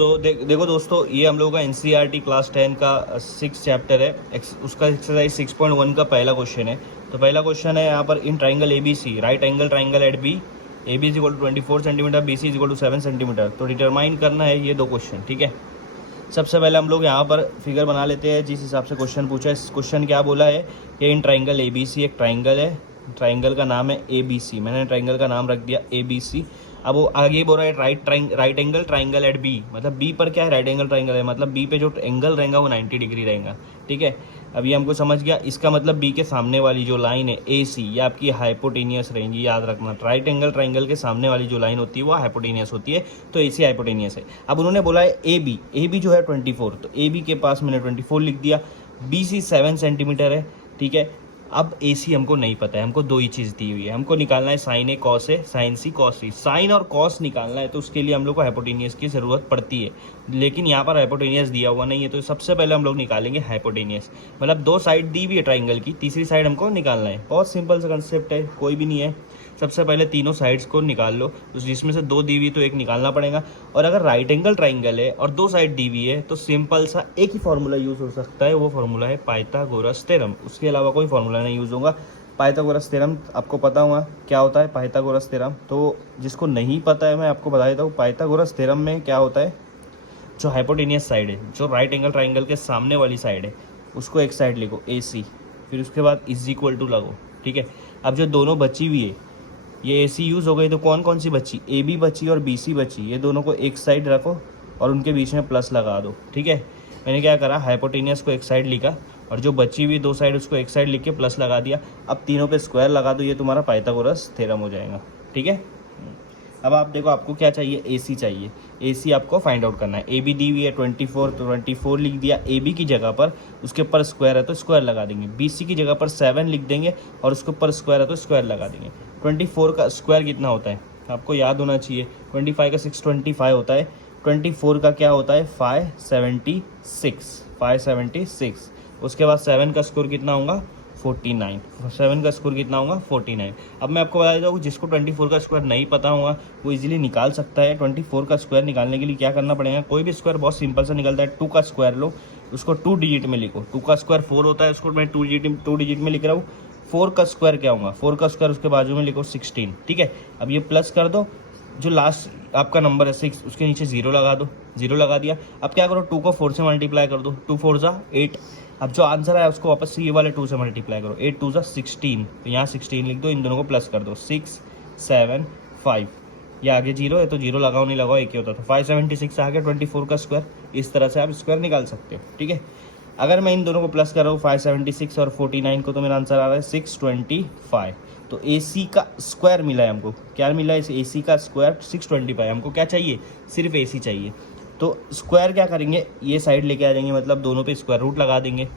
सो देखो दोस्तों, ये हम लोगों का एनसीईआरटी क्लास 10 का 6 चैप्टर है, उसका एक्सरसाइज 6.1 का पहला क्वेश्चन है। तो पहला क्वेश्चन है यहाँ पर, in triangle ABC, right angle triangle at B, AB is equal to 24 centimetre, BC is equal to 7 centimetre. तो डिटरमाइन करना है ये दो क्वेश्चन, ठीक है। सबसे पहले हम लोग यहाँ पर फिगर बना लेते हैं जिस हिसाब से क्वेश्चन पूछा है। क्वेश्चन क्या बोला है कि इन ट्राइंगल ABC, एक ट्राइंगल है, ट्राइंगल का नाम है ABC, मैंने ट्राइंगल का नाम रख दिया ABC। अब वो आगे बोल रहा है right angle triangle at B, मतलब B पर क्या है, राइट एंगल ट्राइंगल है, मतलब B पे जो एंगल रहेगा वो 90 डिग्री रहेगा, ठीक है। अब ये हमको समझ गया। इसका मतलब B के सामने वाली जो लाइन है AC, ये आपकी हाइपोटेनियस रहेंगी, याद रखना। राइट एंगल ट्राइंगल के सामने वाली जो लाइन होती है वो हाइपोटेनियस होती है, तो AC हाइपोटेनियस है। अब उन्होंने बोला है AB जो है 24, तो AB के पास मैंने 24 लिख दिया। BC 7 सेंटीमीटर है, ठीक है। अब AC हमको नहीं पता है, हमको दो ही चीज़ दी हुई है, हमको निकालना है sine A cos A, sine C cos C। Sine और कॉस निकालना है तो उसके लिए हम लोग को हाइपोटेनियस की ज़रूरत पड़ती है, लेकिन यहाँ पर हाइपोटेनियस दिया हुआ नहीं है। तो सबसे पहले हम लोग निकालेंगे हाइपोटेनियस, मतलब दो साइड दी हुई है ट्राइंगल की, तीसरी साइड हमको निकालना है। बहुत सिंपल सा कंसेप्ट है, कोई भी नहीं है। सबसे पहले तीनों साइड्स को निकाल लो, तो जिसमें से दो दी हुई तो एक निकालना पड़ेगा। और अगर राइट एंगल ट्राइंगल है और दो साइड दी हुई है तो सिंपल सा एक ही फार्मूला यूज़ हो सकता है, वो फार्मूला है पाइथागोरस थ्योरम। उसके अलावा कोई फार्मूला नहीं यूज़ होगा। पाइथागोरस थ्योरम आपको पता होगा क्या होता है पाइथागोरस थ्योरम, तो जिसको नहीं पता है मैं आपको बता देता हूँ। पाइथागोरस थ्योरम में क्या होता है, जो हाइपोटेनियस साइड है, जो राइट एंगल ट्राइंगल के सामने वाली साइड है, उसको एक साइड लिखो AC, फिर उसके बाद इज इक्वल टू लगो, ठीक है। अब जो दोनों बची हुई है, ये AC यूज़ हो गई, तो कौन कौन सी बची, AB बची और BC बची, ये दोनों को एक साइड रखो और उनके बीच में प्लस लगा दो, ठीक है। मैंने क्या करा, हाइपोटेनियस को एक साइड लिखा और जो बची हुई दो साइड उसको एक साइड लिख के प्लस लगा दिया। अब तीनों पे स्क्वायर लगा दो, ये तुम्हारा पाइथागोरस थ्योरम हो जाएगा, ठीक है। अब आप देखो, आपको क्या चाहिए, AC चाहिए। AC आपको फाइंड आउट करना है। AB दी हुई है 24, तो 24 लिख दिया AB की जगह पर, उसके ऊपर स्क्वायर है तो स्क्वायर लगा देंगे। BC की जगह पर 7 लिख देंगे और उसके ऊपर स्क्वायर है तो स्क्वायर लगा देंगे। 24 का स्क्वायर कितना होता है आपको याद होना चाहिए, 25 का 625 होता है। 24 का क्या होता है, 576। उसके बाद 7 का स्कोर कितना होगा, 49। 7 का स्कोर कितना होगा, 49। अब मैं आपको बता देता हूँ, जिसको 24 का स्क्वायर नहीं पता होगा वो इजीली निकाल सकता है। 24 का स्क्वायर निकालने के लिए क्या करना पड़ेगा, कोई भी स्क्वायर बहुत सिंपल से निकलता है। 2 का स्क्वायर लो, उसको 2 डिजिट में लिखो। 2 का स्क्वायर 4 होता है, उसको मैं 2 डिजिट में लिख रहा हूँ। 4 का स्क्वायर क्या होगा, 4 का स्क्वायर उसके बाजू में लिखो 16, ठीक है। अब ये प्लस कर दो, जो लास्ट आपका नंबर है 6, उसके नीचे 0 लगा दो। 0 लगा दिया। अब क्या करो, 2 को 4 से मल्टीप्लाई कर दो, 2 4 जा 8। अब जो आंसर है उसको वापस से ये वाले 2 से मल्टीप्लाई करो, 8 2 जा 16, तो यहाँ 16 लिख दो, इन दोनों को प्लस कर दो, 6 7 5। ये आगे 0 है तो 0 लगाओ नहीं लगाओ एक ही होता, तो 576 आ गया 24 का स्क्वायर। इस तरह से आप स्क्वायर निकाल सकते हो, ठीक है। अगर मैं इन दोनों को प्लस कर रहा हूँ 576 और 49 को, तो मेरा आंसर आ रहा है 625। तो AC का स्क्वायर मिला है हमको, क्या मिला है, AC का स्क्वायर 625। हमको क्या चाहिए, सिर्फ AC चाहिए। तो स्क्वायर क्या करेंगे, ये साइड लेके आ जाएंगे, मतलब दोनों पे स्क्वायर रूट लगा देंगे।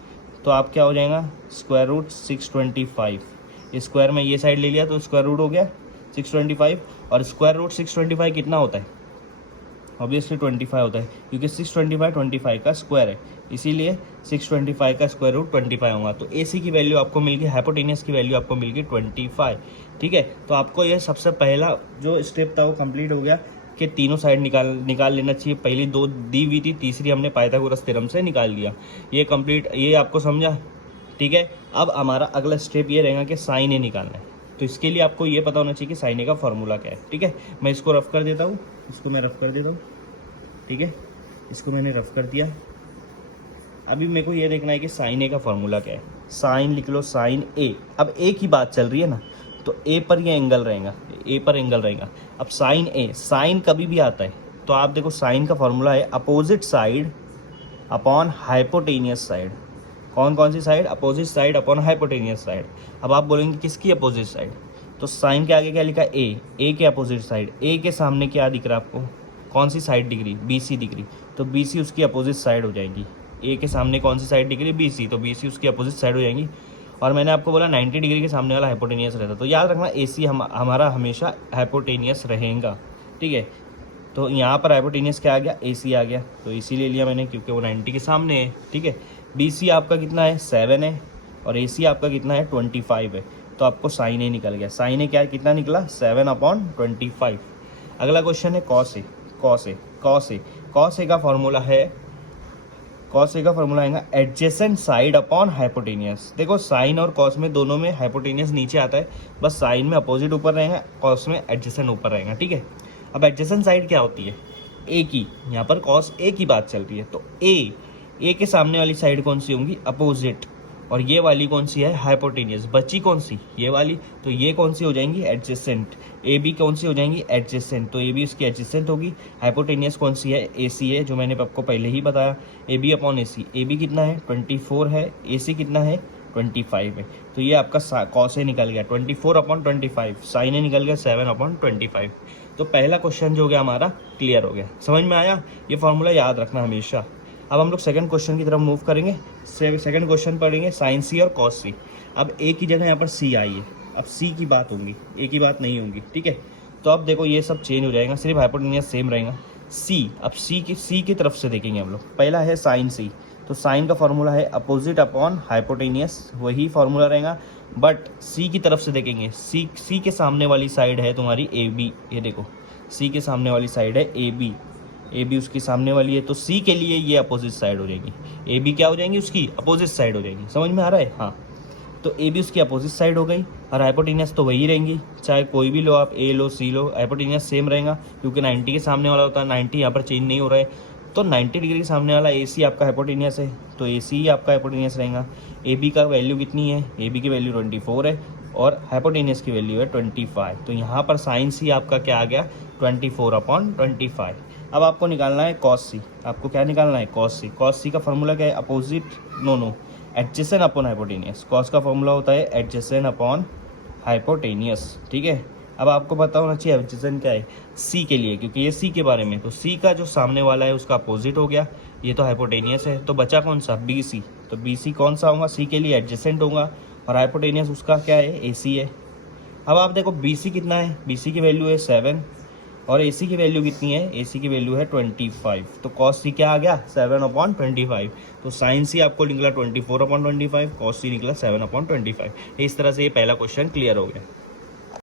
तो आप क्या हो जाएगा, स्क्वायर रूट 625। स्क्वायर में ये साइड ले लिया तो स्क्वायर रूट हो गया 625। और स्क्वायर रूट 625 कितना होता है, ऑब्वियसली 25 होता है, क्योंकि 625 25 का स्क्वायर है, इसीलिए 625 का स्क्वायर रूट 25 होगा। तो AC की वैल्यू आपको मिल गई, हाइपोटेनियस की वैल्यू आपको मिल गई 25, ठीक है। तो आपको ये सबसे पहला जो स्टेप था वो कंप्लीट हो गया कि तीनों साइड निकाल लेना चाहिए। पहली दो दी हुई थी, तीसरी हमने पाइथागोरस थ्योरम से निकाल लिया। ये कंप्लीट, ये आपको समझा, ठीक है। अब हमारा अगला स्टेप ये रहेगा कि साइन A निकालना है। तो इसके लिए आपको ये पता होना चाहिए कि साइन A का फॉर्मूला क्या है, ठीक है। मैं इसको रफ कर देता हूँ, इसको मैं रफ कर देता हूँ, ठीक है। इसको मैंने रफ कर दिया। अभी मेरे को ये देखना है कि साइन A का फॉर्मूला क्या है। साइन लिख लो, साइन A। अब A की बात चल रही है ना, तो A पर ये एंगल रहेगा, A पर एंगल रहेगा। अब साइन A, साइन कभी भी आता है तो आप देखो, साइन का फॉर्मूला है opposite side upon hypotenuse side. कौन कौन सी side, opposite side upon hypotenuse side. अब आप बोलेंगे किसकी अपोजिट साइड, तो साइन के आगे क्या लिखा, A के अपोजिट साइड। A के सामने क्या दिख रहा है आपको, कौन सी साइड दिख रही, BC दिख रही, तो BC उसकी अपोजिट साइड हो जाएगी। A के सामने कौन सी साइड दिख रही, BC, तो BC उसकी अपोजिट साइड हो जाएगी। और मैंने आपको बोला 90 डिग्री के सामने वाला हाइपोटेनियस रहता, तो याद रखना AC हमारा हमेशा हाइपोटेनियस रहेगा, ठीक है। तो यहाँ पर हाइपोटेनियस क्या आ गया, AC आ गया, तो इसी ले लिया मैंने क्योंकि वो 90 के सामने है, ठीक है। BC आपका कितना है, 7 है, और AC आपका कितना है, 25 है। तो आपको साइन A निकल गया। साइन A क्या है, कितना निकला, 7/25। अगला क्वेश्चन है कॉस A। कॉस ए का फॉर्मूला है, कॉस ए का फॉर्मूला आएगा एडजेसेंट साइड अपॉन हाइपोटेनियस। देखो साइन और कॉस में दोनों में हाइपोटेनियस नीचे आता है, बस साइन में अपोजिट ऊपर रहेगा, कॉस में एडजेसेंट ऊपर रहेगा, ठीक है। अब एडजेसेंट साइड क्या होती है, ए की, यहाँ पर कॉस ए की बात चल रही है, तो ए के सामने वाली साइड कौन सी होंगी, अपोजिट, और ये वाली कौन सी है, हाइपोटेनियस। बची कौन सी, ये वाली, तो ये कौन सी हो जाएंगी, एडजेसेंट। ए बी कौन सी हो जाएंगी, एडजेसेंट, तो ए बी उसकी एडजेसेंट होगी। हाइपोटेनियस कौन सी है, ए सी है, जो मैंने आपको पहले ही बताया, A B upon A C. A B कितना है 24 है, ए सी कितना है 25 है, तो ये आपका कॉस ए निकल गया 24 अपॉन 25, साइन ए निकल गया 7 अपॉन 25। तो पहला क्वेश्चन जो हो गया हमारा क्लियर हो गया, समझ में आया, ये फॉर्मूला याद रखना हमेशा। अब हम लोग सेकंड क्वेश्चन की तरफ मूव करेंगे। सेकंड क्वेश्चन पढ़ेंगे साइन सी और कॉस सी। अब ए की जगह यहाँ पर सी आई है, अब सी की बात होगी, ए की बात नहीं होगी, ठीक है। तो अब देखो ये सब चेंज हो जाएगा, सिर्फ हाइपोटेनियस सेम रहेगा। सी, अब सी की तरफ से देखेंगे हम लोग। पहला है साइन सी, तो साइन का फॉर्मूला है अपोजिट अपॉन हाइपोटेनियस, वही फॉर्मूला रहेगा, बट सी की तरफ से देखेंगे। सी के सामने वाली साइड है तुम्हारी ए बी, ये देखो सी के सामने वाली साइड है ए बी, ए बी उसकी सामने वाली है, तो सी के लिए ये अपोजिट साइड हो जाएगी, ए बी क्या हो जाएंगी, उसकी अपोजिट साइड हो जाएगी। समझ में आ रहा है, हाँ। तो ए बी उसकी अपोजिट साइड हो गई, और हाइपोटेनियस तो वही रहेंगी, चाहे कोई भी लो आप, ए लो सी लो, हाइपोटेनियस सेम रहेगा, क्योंकि 90 के सामने वाला होता है, 90 यहाँ पर चेंज नहीं हो रहा है, तो 90 डिग्री के सामने वाला ए सी आपका हाइपोटेनियस है, तो ए सी ही आपका हाइपोटेनियस रहेगा। ए बी का वैल्यू कितनी है, ए बी की वैल्यू 24 है, और हाइपोटेनियस की वैल्यू है 25, तो यहाँ पर साइन सी आपका क्या आ गया 24 अपॉन 25। अब आपको निकालना है कॉस सी, आपको क्या निकालना है, कॉस सी। कॉस सी का फॉर्मूला क्या है, opposite, no adjacent upon hypotenuse. Cos का फॉर्मूला होता है एडजेसेंट अपॉन हाइपोटेनियस, ठीक है। अब आपको पता होना चाहिए एडजेसेंट क्या है सी के लिए, क्योंकि ये सी के बारे में, तो सी का जो सामने वाला है उसका अपोजिट हो गया, ये तो हाइपोटेनियस है, तो बचा कौन सा, बी सी। तो बी सी कौन सा होगा, सी के लिए एडजेसेंट होगा, और हाइपोटेनियस उसका क्या है, ए सी है। अब आप देखो बी सी कितना है, बी सी की वैल्यू है 7, और ए सी की वैल्यू कितनी है, ए सी की वैल्यू है 25, तो कॉस सी क्या आ गया 7 अपॉन 25, तो साइन सी आपको निकला 24 अपॉन 25, कॉस सी निकला 7 अपॉन 25। इस तरह से ये पहला क्वेश्चन क्लियर हो गया।